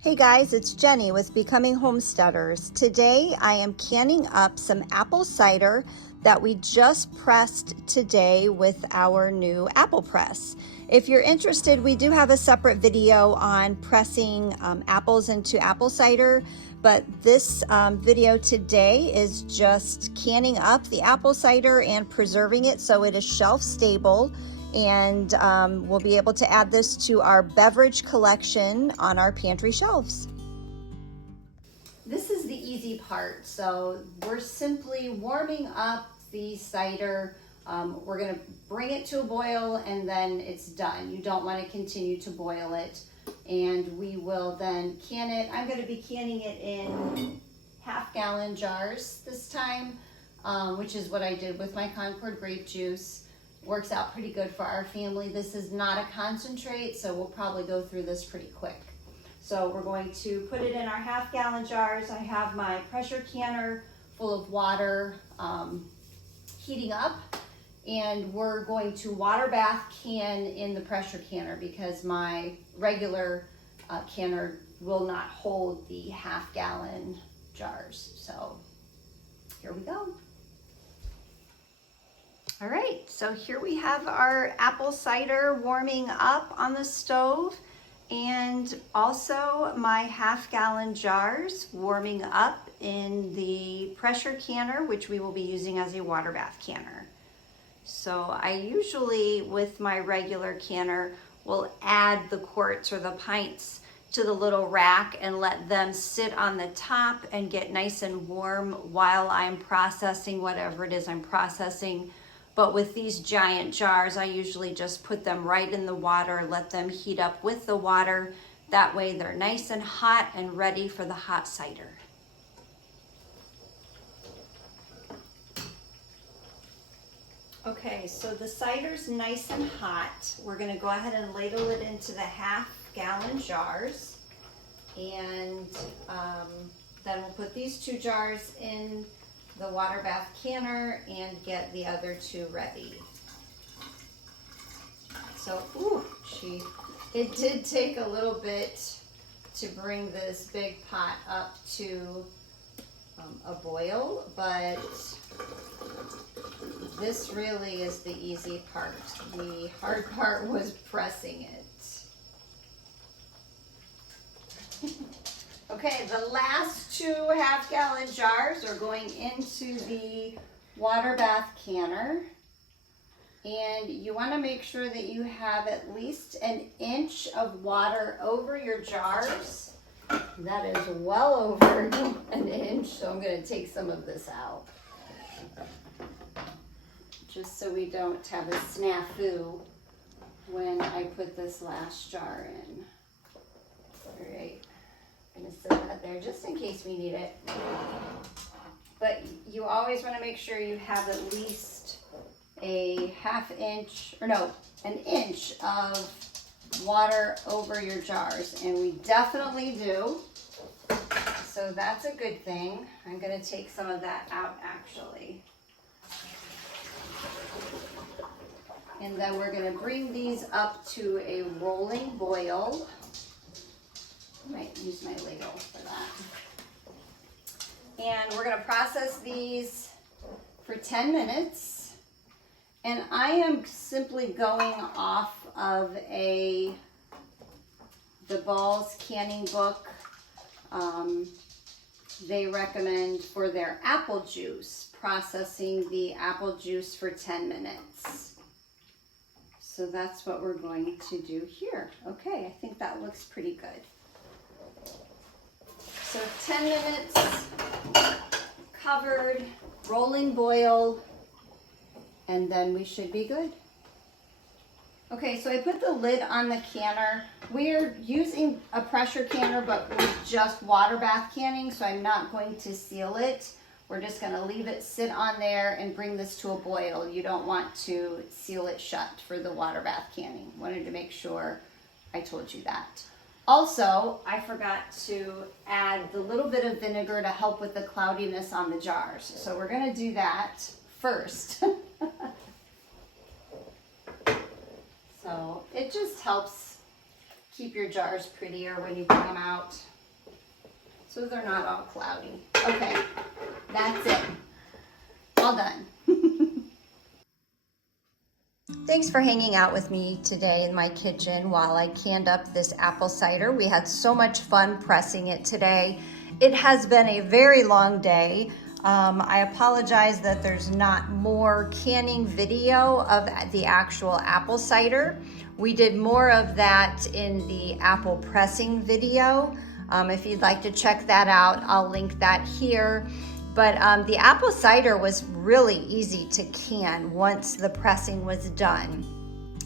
Hey guys, it's Jenny with Becoming Homesteaders. Today I am canning up some apple cider that we just pressed today with our new apple press. If you're interested, we do have a separate video on pressing apples into apple cider, but this video today is just canning up the apple cider and preserving it so it is shelf stable. And we'll be able to add this to our beverage collection on our pantry shelves. This is the easy part. So we're simply warming up the cider. We're going to bring it to a boil and then it's done. You don't want to continue to boil it. And we will then can it. I'm going to be canning it in half-gallon jars this time, which is what I did with my Concord grape juice. Works out pretty good for our family. This is not a concentrate, so we'll probably go through this pretty quick. So we're going to put it in our half-gallon jars. I have my pressure canner full of water heating up, and we're going to water bath can in the pressure canner because my regular canner will not hold the half-gallon jars. So here we go. All right, so here we have our apple cider warming up on the stove, and also my half-gallon jars warming up in the pressure canner, which we will be using as a water bath canner. So I usually, with my regular canner, will add the quarts or the pints to the little rack and let them sit on the top and get nice and warm while I'm processing whatever it is I'm processing. But with these giant jars, I usually just put them right in the water, let them heat up with the water. That way they're nice and hot and ready for the hot cider. Okay, so the cider's nice and hot. We're gonna go ahead and ladle it into the half-gallon jars. And then we'll put these two jars in the water bath canner and get the other two ready. So, it did take a little bit to bring this big pot up to a boil, but this really is the easy part. The hard part was pressing it. Okay, the last two half-gallon jars are going into the water bath canner. And you want to make sure that you have at least an inch of water over your jars. That is well over an inch, so I'm going to take some of this out. Just so we don't have a snafu when I put this last jar in. All right. I'm going to set that there just in case we need it. But you always want to make sure you have at least a an inch of water over your jars. And we definitely do. So that's a good thing. I'm going to take some of that out actually. And then we're going to bring these up to a rolling boil. I might use my ladle for that. And we're going to process these for 10 minutes. And I am simply going off of the Ball's canning book. They recommend for their apple juice, processing the apple juice for 10 minutes. So that's what we're going to do here. Okay, I think that looks pretty good. So 10 minutes covered, rolling boil, and then we should be good. Okay, so I put the lid on the canner. We're using a pressure canner, but we're just water bath canning, so I'm not going to seal it. We're just gonna leave it sit on there and bring this to a boil. You don't want to seal it shut for the water bath canning. Wanted to make sure I told you that. Also, I forgot to add the little bit of vinegar to help with the cloudiness on the jars. So we're gonna do that first. So it just helps keep your jars prettier when you bring them out, so they're not all cloudy. Okay, that's it. All done. Thanks for hanging out with me today in my kitchen while I canned up this apple cider. We had so much fun pressing it today. It has been a very long day. I apologize that there's not more canning video of the actual apple cider. We did more of that in the apple pressing video. If you'd like to check that out, I'll link that here. But the apple cider was really easy to can once the pressing was done.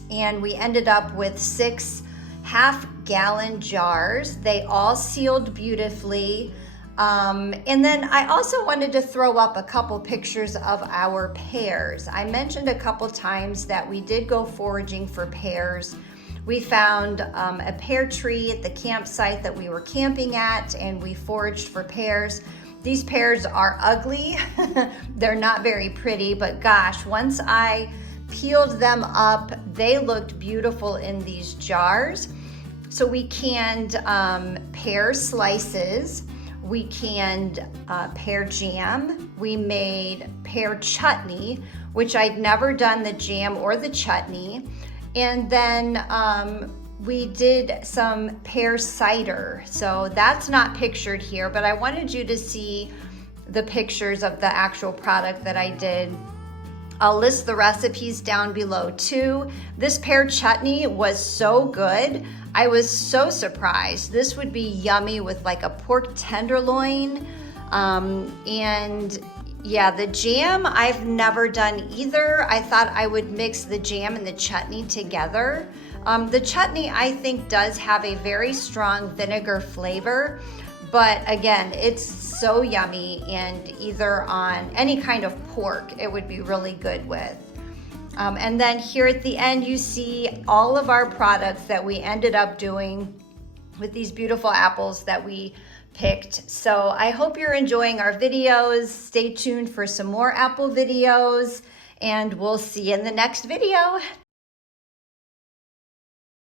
And we ended up with 6 half-gallon jars. They all sealed beautifully. And then I also wanted to throw up a couple pictures of our pears. I mentioned a couple times that we did go foraging for pears. We found a pear tree at the campsite that we were camping at, and we foraged for pears. These pears are ugly. They're not very pretty, but gosh, once I peeled them up, they looked beautiful in these jars. So we canned pear slices. We canned pear jam. We made pear chutney, which I'd never done the jam or the chutney. And then we did some pear cider. So that's not pictured here, but I wanted you to see the pictures of the actual product that I did. I'll list the recipes down below too. This pear chutney was so good. I was so surprised. This would be yummy with like a pork tenderloin. And yeah, the jam I've never done either. I thought I would mix the jam and the chutney together. The chutney I think does have a very strong vinegar flavor, but again, it's so yummy, and either on any kind of pork it would be really good with. And then here at the end you see all of our products that we ended up doing with these beautiful apples that we picked. So I hope you're enjoying our videos. Stay tuned for some more apple videos, and we'll see you in the next video.